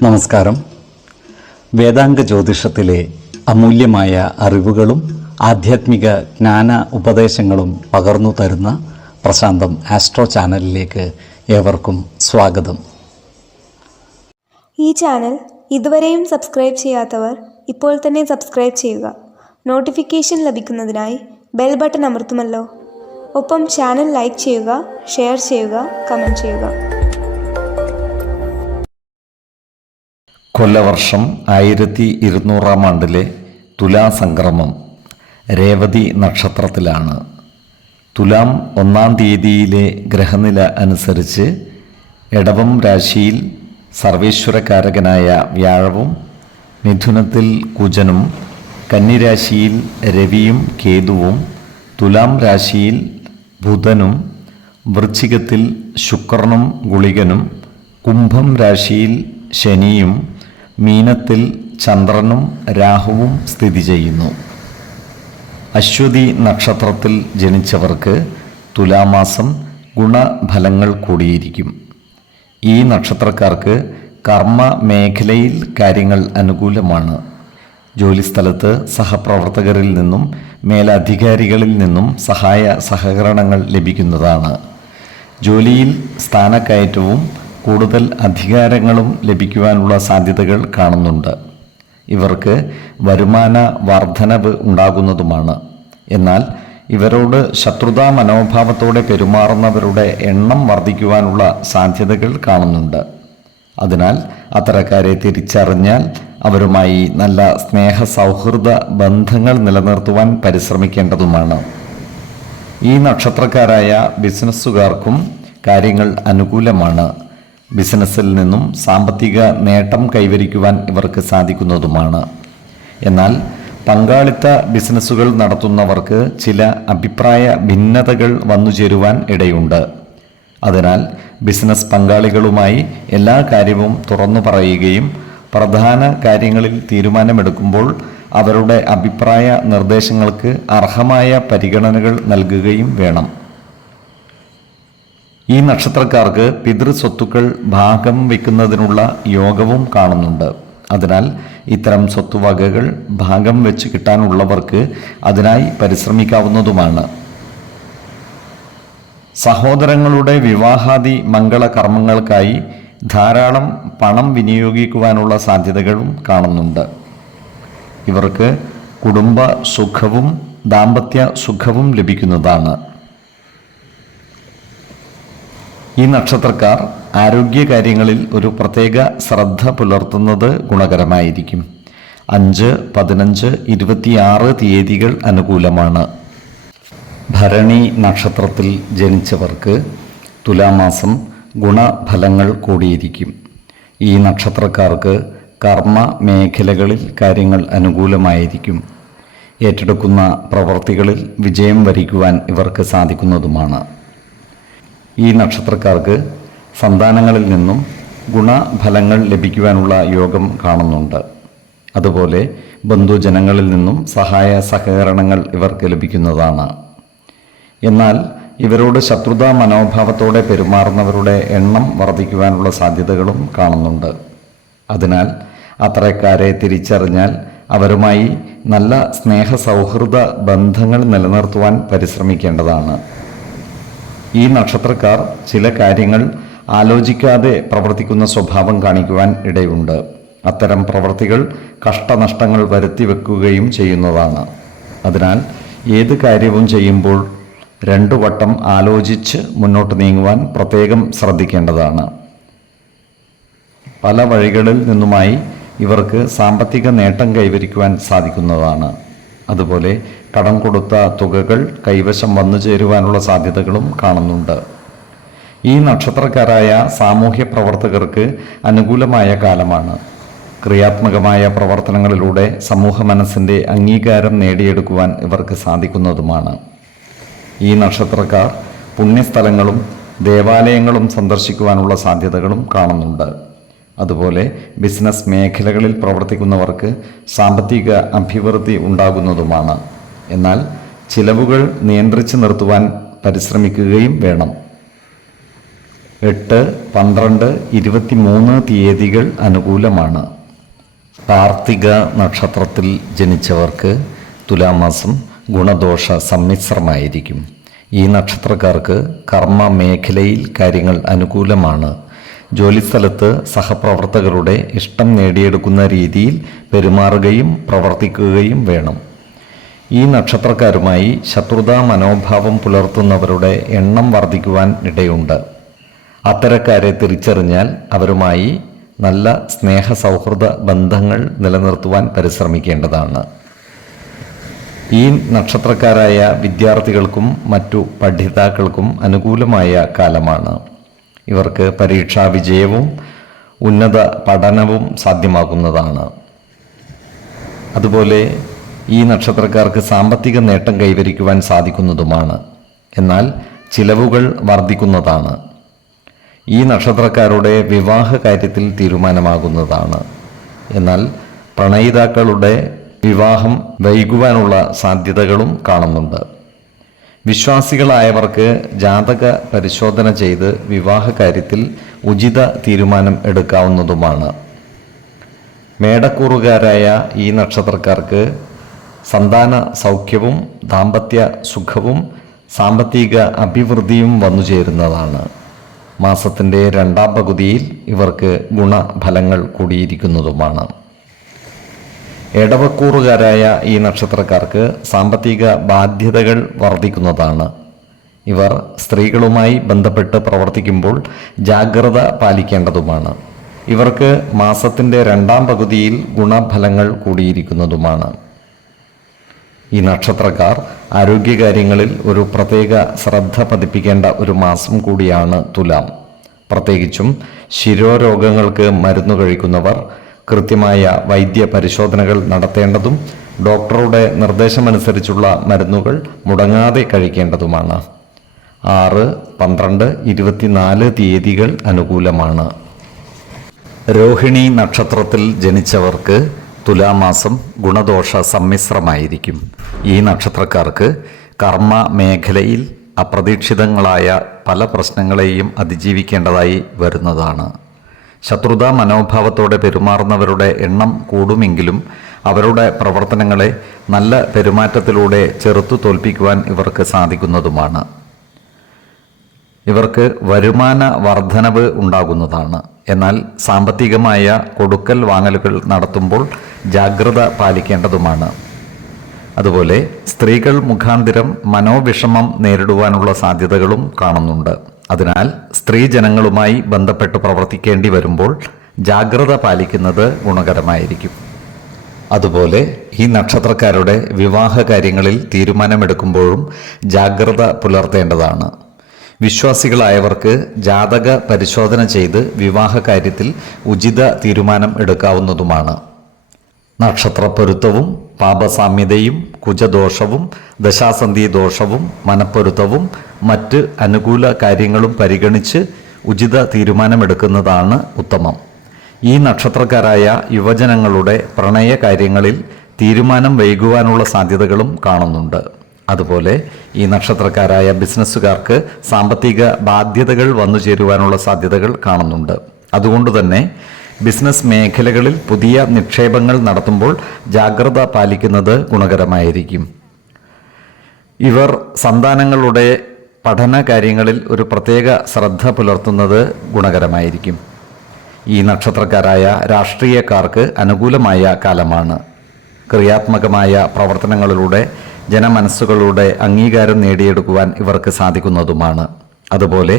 നമസ്കാരം. വേദാംഗ ജ്യോതിഷത്തിലെ അമൂല്യമായ അറിവുകളും ആധ്യാത്മിക ജ്ഞാന ഉപദേശങ്ങളും പകർന്നു തരുന്ന പ്രശാന്തം ആസ്ട്രോ ചാനലിലേക്ക് ഏവർക്കും സ്വാഗതം. ഈ ചാനൽ ഇതുവരെയും സബ്സ്ക്രൈബ് ചെയ്യാത്തവർ ഇപ്പോൾ തന്നെ സബ്സ്ക്രൈബ് ചെയ്യുക. നോട്ടിഫിക്കേഷൻ ലഭിക്കുന്നതിനായി ബെൽ ബട്ടൺ അമർത്തുമല്ലോ. ഒപ്പം ചാനൽ ലൈക്ക് ചെയ്യുക, ഷെയർ ചെയ്യുക, കമൻറ്റ് ചെയ്യുക. കൊല്ലവർഷം 1200 ആണ്ടിലെ തുലാസംക്രമം രേവതി നക്ഷത്രത്തിലാണ്. തുലാം 1-ാം തീയതിയിലെ ഗ്രഹനില അനുസരിച്ച് ഇടവം രാശിയിൽ സർവേശ്വരകാരകനായ വ്യാഴവും, മിഥുനത്തിൽ കുജനും, കന്നിരാശിയിൽ രവിയും കേതുവും, തുലാം രാശിയിൽ ബുധനും, വൃശ്ചികത്തിൽ ശുക്രനും ഗുളികനും, കുംഭം രാശിയിൽ ശനിയും, മീനത്തിൽ ചന്ദ്രനും രാഹുവും സ്ഥിതി ചെയ്യുന്നു. അശ്വതി നക്ഷത്രത്തിൽ ജനിച്ചവർക്ക് തുലാമാസം ഗുണഫലങ്ങൾ കൂടിയിരിക്കും. ഈ നക്ഷത്രക്കാർക്ക് കർമ്മ മേഖലയിൽ കാര്യങ്ങൾ അനുകൂലമാണ്. ജോലിസ്ഥലത്ത് സഹപ്രവർത്തകരിൽ നിന്നും മേലധികാരികളിൽ നിന്നും സഹായ സഹകരണങ്ങൾ ലഭിക്കുന്നതാണ്. ജോലിയിൽ സ്ഥാനക്കയറ്റവും കൂടുതൽ അധികാരങ്ങളും ലഭിക്കുവാനുള്ള സാധ്യതകൾ കാണുന്നുണ്ട്. ഇവർക്ക് വരുമാന വർധനവ് ഉണ്ടാകുന്നതുമാണ്. എന്നാൽ ഇവരോട് ശത്രുതാ മനോഭാവത്തോടെ പെരുമാറുന്നവരുടെ എണ്ണം വർദ്ധിക്കുവാനുള്ള സാധ്യതകൾ കാണുന്നുണ്ട്. അതിനാൽ അത്തരക്കാരെ തിരിച്ചറിഞ്ഞാൽ അവരുമായി നല്ല സ്നേഹ സൗഹൃദ ബന്ധങ്ങൾ നിലനിർത്തുവാൻ പരിശ്രമിക്കേണ്ടതുമാണ്. ഈ നക്ഷത്രക്കാരായ ബിസിനസ്സുകാർക്കും കാര്യങ്ങൾ അനുകൂലമാണ്. ബിസിനസ്സിൽ നിന്നും സാമ്പത്തിക നേട്ടം കൈവരിക്കുവാൻ ഇവർക്ക് സാധിക്കുന്നതുമാണ്. എന്നാൽ പങ്കാളിത്ത ബിസിനസ്സുകൾ നടത്തുന്നവർക്ക് ചില അഭിപ്രായ ഭിന്നതകൾ വന്നുചേരുവാൻ ഇടയുണ്ട്. അതിനാൽ ബിസിനസ് പങ്കാളികളുമായി എല്ലാ കാര്യവും തുറന്നു പറയുകയും പ്രധാന കാര്യങ്ങളിൽ തീരുമാനമെടുക്കുമ്പോൾ അവരുടെ അഭിപ്രായ നിർദ്ദേശങ്ങൾക്ക് അർഹമായ പരിഗണനകൾ നൽകുകയും വേണം. ഈ നക്ഷത്രക്കാർക്ക് പിതൃസ്വത്തുക്കൾ ഭാഗം വയ്ക്കുന്നതിനുള്ള യോഗവും കാണുന്നുണ്ട്. അതിനാൽ ഇത്തരം സ്വത്തുവകകൾ ഭാഗം വെച്ച് കിട്ടാനുള്ളവർക്ക് അതിനായി പരിശ്രമിക്കാവുന്നതുമാണ്. സഹോദരങ്ങളുടെ വിവാഹാദി മംഗളകർമ്മങ്ങൾക്കായി ധാരാളം പണം വിനിയോഗിക്കുവാനുള്ള സാധ്യതകളും കാണുന്നുണ്ട്. ഇവർക്ക് കുടുംബ സുഖവും ദാമ്പത്യ സുഖവും ലഭിക്കുന്നതാണ്. ഈ നക്ഷത്രക്കാർ ആരോഗ്യകാര്യങ്ങളിൽ ഒരു പ്രത്യേക ശ്രദ്ധ പുലർത്തുന്നത് ഗുണകരമായിരിക്കും. 5, 15, 26 തീയതികൾ അനുകൂലമാണ്. ഭരണി നക്ഷത്രത്തിൽ ജനിച്ചവർക്ക് തുലാമാസം ഗുണഫലങ്ങൾ കൂടിയിരിക്കും. ഈ നക്ഷത്രക്കാർക്ക് കർമ്മ മേഖലകളിൽ കാര്യങ്ങൾ അനുകൂലമായിരിക്കും. ഏറ്റെടുക്കുന്ന പ്രവൃത്തികളിൽ വിജയം വരിക്കുവാൻ ഇവർക്ക് സാധിക്കുന്നതുമാണ്. ഈ നക്ഷത്രക്കാർക്ക് സന്താനങ്ങളിൽ നിന്നും ഗുണഫലങ്ങൾ ലഭിക്കുവാനുള്ള യോഗം കാണുന്നുണ്ട്. അതുപോലെ ബന്ധുജനങ്ങളിൽ നിന്നും സഹായ സഹകരണങ്ങൾ ഇവർക്ക് ലഭിക്കുന്നതാണ്. എന്നാൽ ഇവരോട് ശത്രുതാ മനോഭാവത്തോടെ പെരുമാറുന്നവരുടെ എണ്ണം വർദ്ധിക്കുവാനുള്ള സാധ്യതകളും കാണുന്നുണ്ട്. അതിനാൽ അത്തരക്കാരെ തിരിച്ചറിഞ്ഞാൽ അവരുമായി നല്ല സ്നേഹ സൗഹൃദ ബന്ധങ്ങൾ നിലനിർത്തുവാൻ പരിശ്രമിക്കേണ്ടതാണ്. ഈ നക്ഷത്രക്കാർ ചില കാര്യങ്ങൾ ആലോചിക്കാതെ പ്രവർത്തിക്കുന്ന സ്വഭാവം കാണിക്കുവാൻ ഇടയുണ്ട്. അത്തരം പ്രവൃത്തികൾ കഷ്ടനഷ്ടങ്ങൾ വരുത്തി വെക്കുകയും ചെയ്യുന്നതാണ്. അതിനാൽ ഏത് കാര്യവും ചെയ്യുമ്പോൾ 2 വട്ടം ആലോചിച്ച് മുന്നോട്ട് നീങ്ങുവാൻ പ്രത്യേകം ശ്രദ്ധിക്കേണ്ടതാണ്. പല വഴികളിൽ നിന്നുമായി ഇവർക്ക് സാമ്പത്തിക നേട്ടം കൈവരിക്കുവാൻ സാധിക്കുന്നതാണ്. അതുപോലെ കടം കൊടുത്ത തുകകൾ കൈവശം വന്നു ചേരുവാനുള്ള സാധ്യതകളും കാണുന്നുണ്ട്. ഈ നക്ഷത്രക്കാരായ സാമൂഹ്യ പ്രവർത്തകർക്ക് അനുകൂലമായ കാലമാണ്. ക്രിയാത്മകമായ പ്രവർത്തനങ്ങളിലൂടെ സമൂഹ മനസ്സിൻ്റെ അംഗീകാരം നേടിയെടുക്കുവാൻ ഇവർക്ക് സാധിക്കുന്നതുമാണ്. ഈ നക്ഷത്രക്കാർ പുണ്യസ്ഥലങ്ങളും ദേവാലയങ്ങളും സന്ദർശിക്കുവാനുള്ള സാധ്യതകളും കാണുന്നുണ്ട്. അതുപോലെ ബിസിനസ് മേഖലകളിൽ പ്രവർത്തിക്കുന്നവർക്ക് സാമ്പത്തിക അഭിവൃദ്ധി ഉണ്ടാകുന്നതുമാണ്. എന്നാൽ ചിലവുകൾ നിയന്ത്രിച്ചു നിർത്തുവാൻ പരിശ്രമിക്കുകയും വേണം. 8, 12, 23 തീയതികൾ അനുകൂലമാണ്. കാർത്തിക നക്ഷത്രത്തിൽ ജനിച്ചവർക്ക് തുലാമാസം ഗുണദോഷ സമ്മിശ്രമായിരിക്കും. ഈ നക്ഷത്രക്കാർക്ക് കർമ്മ മേഖലയിൽ കാര്യങ്ങൾ അനുകൂലമാണ്. ജോലിസ്ഥലത്ത് സഹപ്രവർത്തകരുടെ ഇഷ്ടം നേടിയെടുക്കുന്ന രീതിയിൽ പെരുമാറുകയും പ്രവർത്തിക്കുകയും വേണം. ഈ നക്ഷത്രക്കാരുമായി ശത്രുതാ മനോഭാവം പുലർത്തുന്നവരുടെ എണ്ണം വർദ്ധിക്കുവാൻ ഇടയുണ്ട്. അത്തരക്കാരെ തിരിച്ചറിഞ്ഞാൽ അവരുമായി നല്ല സ്നേഹ സൗഹൃദ ബന്ധങ്ങൾ നിലനിർത്തുവാൻ പരിശ്രമിക്കേണ്ടതാണ്. ഈ നക്ഷത്രക്കാരായ വിദ്യാർത്ഥികൾക്കും മറ്റു പഠിതാക്കൾക്കും അനുകൂലമായ കാലമാണ്. ഇവർക്ക് പരീക്ഷാ വിജയവും ഉന്നത പഠനവും സാധ്യമാകുന്നതാണ്. അതുപോലെ ഈ നക്ഷത്രക്കാർക്ക് സാമ്പത്തിക നേട്ടം കൈവരിക്കുവാൻ സാധിക്കുന്നതുമാണ്. എന്നാൽ ചിലവുകൾ വർദ്ധിക്കുന്നതാണ്. ഈ നക്ഷത്രക്കാരുടെ വിവാഹ കാര്യത്തിൽ തീരുമാനമാകുന്നതാണ്. എന്നാൽ പ്രണയിതാക്കളുടെ വിവാഹം വൈകുവാനുള്ള സാധ്യതകളും കാണുന്നുണ്ട്. വിശ്വാസികളായവർക്ക് ജാതക പരിശോധന ചെയ്ത് വിവാഹ കാര്യത്തിൽ ഉചിത തീരുമാനം എടുക്കാവുന്നതുമാണ്. മേടക്കൂറുകാരായ ഈ നക്ഷത്രക്കാർക്ക് സന്താന സൗഖ്യവും ദാമ്പത്യ സുഖവും സാമ്പത്തിക അഭിവൃദ്ധിയും വന്നുചേരുന്നതാണ്. മാസത്തിൻ്റെ 2ാം പകുതിയിൽ ഇവർക്ക് ഗുണഫലങ്ങൾ കൂടിയിരിക്കുന്നതുമാണ്. എടവക്കൂറുകാരായ ഈ നക്ഷത്രക്കാർക്ക് സാമ്പത്തിക ബാധ്യതകൾ വർദ്ധിക്കുന്നതാണ്. ഇവർ സ്ത്രീകളുമായി ബന്ധപ്പെട്ട് പ്രവർത്തിക്കുമ്പോൾ ജാഗ്രത പാലിക്കേണ്ടതുമാണ്. ഇവർക്ക് മാസത്തിൻ്റെ 2ാം പകുതിയിൽ ഗുണഫലങ്ങൾ കൂടിയിരിക്കുന്നതുമാണ്. ഈ നക്ഷത്രക്കാർ ആരോഗ്യകാര്യങ്ങളിൽ ഒരു പ്രത്യേക ശ്രദ്ധ പതിപ്പിക്കേണ്ട ഒരു മാസം കൂടിയാണ് തുലാം. പ്രത്യേകിച്ചും ശിരോരോഗങ്ങൾക്ക് മരുന്ന് കഴിക്കുന്നവർ കൃത്യമായ വൈദ്യ പരിശോധനകൾ നടത്തേണ്ടതും ഡോക്ടറുടെ നിർദ്ദേശമനുസരിച്ചുള്ള മരുന്നുകൾ മുടങ്ങാതെ കഴിക്കേണ്ടതുമാണ്. 6, 12, 24 തീയതികൾ അനുകൂലമാണ്. രോഹിണി നക്ഷത്രത്തിൽ ജനിച്ചവർക്ക് തുലാമാസം ഗുണദോഷ സമ്മിശ്രമായിരിക്കും. ഈ നക്ഷത്രക്കാർക്ക് കർമ്മ മേഖലയിൽ അപ്രതീക്ഷിതങ്ങളായ പല പ്രശ്നങ്ങളെയും അതിജീവിക്കേണ്ടതായി വരുന്നതാണ്. ശത്രുതാ മനോഭാവത്തോടെ പെരുമാറുന്നവരുടെ എണ്ണം കൂടുമെങ്കിലും അവരുടെ പ്രവർത്തനങ്ങളെ നല്ല പെരുമാറ്റത്തിലൂടെ ചെറുത്തു തോൽപ്പിക്കുവാൻ ഇവർക്ക് സാധിക്കുന്നതുമാണ്. ഇവർക്ക് വരുമാന വർധനവ് ഉണ്ടാകുന്നതാണ്. എന്നാൽ സാമ്പത്തികമായ കൊടുക്കൽ വാങ്ങലുകൾ നടത്തുമ്പോൾ ജാഗ്രത പാലിക്കേണ്ടതുമാണ്. അതുപോലെ സ്ത്രീകൾ മുഖാന്തിരം മനോവിഷമം നേരിടുവാനുള്ള സാധ്യതകളും കാണുന്നുണ്ട്. അതിനാൽ സ്ത്രീജനങ്ങളുമായി ബന്ധപ്പെട്ട് പ്രവർത്തിക്കേണ്ടി വരുമ്പോൾ ജാഗ്രത പാലിക്കുന്നത് ഗുണകരമായിരിക്കും. അതുപോലെ ഈ നക്ഷത്രക്കാരുടെ വിവാഹ കാര്യങ്ങളിൽ തീരുമാനമെടുക്കുമ്പോഴും ജാഗ്രത പുലർത്തേണ്ടതാണ്. വിശ്വാസികളായവർക്ക് ജാതക പരിശോധന ചെയ്ത് വിവാഹ കാര്യത്തിൽ ഉചിത തീരുമാനം എടുക്കാവുന്നതുമാണ്. നക്ഷത്രപ്പൊരുത്തവും പാപസാമ്യതയും കുജദോഷവും ദശാസന്ധി ദോഷവും മനപ്പൊരുത്തവും മറ്റ് അനുകൂല കാര്യങ്ങളും പരിഗണിച്ച് ഉചിത തീരുമാനമെടുക്കുന്നതാണ് ഉത്തമം. ഈ നക്ഷത്രക്കാരായ യുവജനങ്ങളുടെ പ്രണയ കാര്യങ്ങളിൽ തീരുമാനം വൈകുവാനുള്ള സാധ്യതകളും കാണുന്നുണ്ട്. അതുപോലെ ഈ നക്ഷത്രക്കാരായ ബിസിനസ്സുകാർക്ക് സാമ്പത്തിക ബാധ്യതകൾ വന്നു ചേരുവാനുള്ള സാധ്യതകൾ കാണുന്നുണ്ട്. അതുകൊണ്ട് തന്നെ ബിസിനസ് മേഖലകളിൽ പുതിയ നിക്ഷേപങ്ങൾ നടത്തുമ്പോൾ ജാഗ്രത പാലിക്കുന്നത് ഗുണകരമായിരിക്കും. ഇവർ സന്താനങ്ങളുടെ പഠന കാര്യങ്ങളിൽ ഒരു പ്രത്യേക ശ്രദ്ധ പുലർത്തുന്നത് ഗുണകരമായിരിക്കും. ഈ നക്ഷത്രക്കാരായ രാഷ്ട്രീയക്കാർക്ക് അനുകൂലമായ കാലമാണ്. ക്രിയാത്മകമായ പ്രവർത്തനങ്ങളിലൂടെ ജനമനസ്സുകളുടെ അംഗീകാരം നേടിയെടുക്കുവാൻ ഇവർക്ക് സാധിക്കുന്നതുമാണ്. അതുപോലെ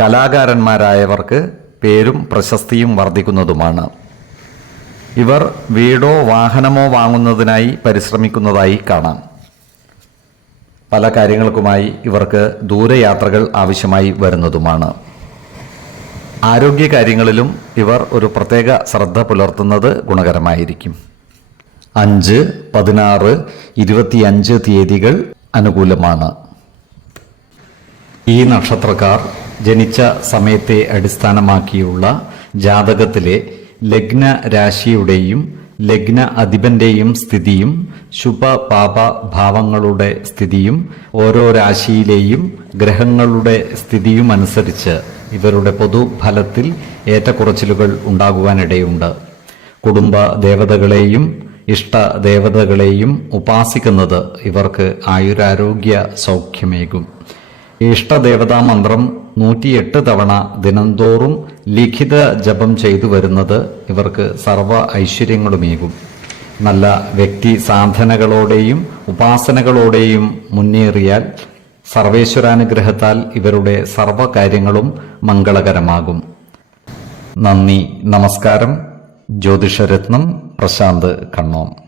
കലാകാരന്മാരായവർക്ക് പേരും പ്രശസ്തിയും വർദ്ധിക്കുന്നതുമാണ്. ഇവർ വീടോ വാഹനമോ വാങ്ങുന്നതിനായി പരിശ്രമിക്കുന്നതായി കാണാം. പല കാര്യങ്ങൾക്കുമായി ഇവർക്ക് ദൂരയാത്രകൾ ആവശ്യമായി വരുന്നതുമാണ്. ആരോഗ്യകാര്യങ്ങളിലും ഇവർ ഒരു പ്രത്യേക ശ്രദ്ധ പുലർത്തുന്നത് ഗുണകരമായിരിക്കും. 5, 16, 25 തീയതികൾ അനുകൂലമാണ്. ഈ നക്ഷത്രക്കാർ ജനിച്ച സമയത്തെ അടിസ്ഥാനമാക്കിയുള്ള ജാതകത്തിലെ ലഗ്ന രാശിയുടെയും ലഗ്ന അധിപന്റെയും സ്ഥിതിയും ശുഭ പാപ ഭാവങ്ങളുടെ സ്ഥിതിയും ഓരോ രാശിയിലെയും ഗ്രഹങ്ങളുടെ സ്ഥിതിയും അനുസരിച്ച് ഇവരുടെ പൊതുഫലത്തിൽ ഏറ്റക്കുറച്ചിലുകൾ ഉണ്ടാകുവാനിടയുണ്ട്. കുടുംബ ദേവതകളെയും ഇഷ്ടദേവതകളെയും ഉപാസിക്കുന്നത് ഇവർക്ക് ആയുരാരോഗ്യ സൗഖ്യമേകും. ഇഷ്ടദേവതാ മന്ത്രം 108 തവണ ദിനംതോറും ലിഖിത ജപം ചെയ്തു വരുന്നത് ഇവർക്ക് സർവ ഐശ്വര്യങ്ങളുമേകും. നല്ല വ്യക്തി സാധനകളോടെയും ഉപാസനകളോടെയും മുന്നേറിയാൽ സർവേശ്വരാനുഗ്രഹത്താൽ ഇവരുടെ സർവകാര്യങ്ങളും മംഗളകരമാകും. നന്ദി, നമസ്കാരം. ജ്യോതിഷരത്നം പ്രശാന്ത് കണ്ണോം.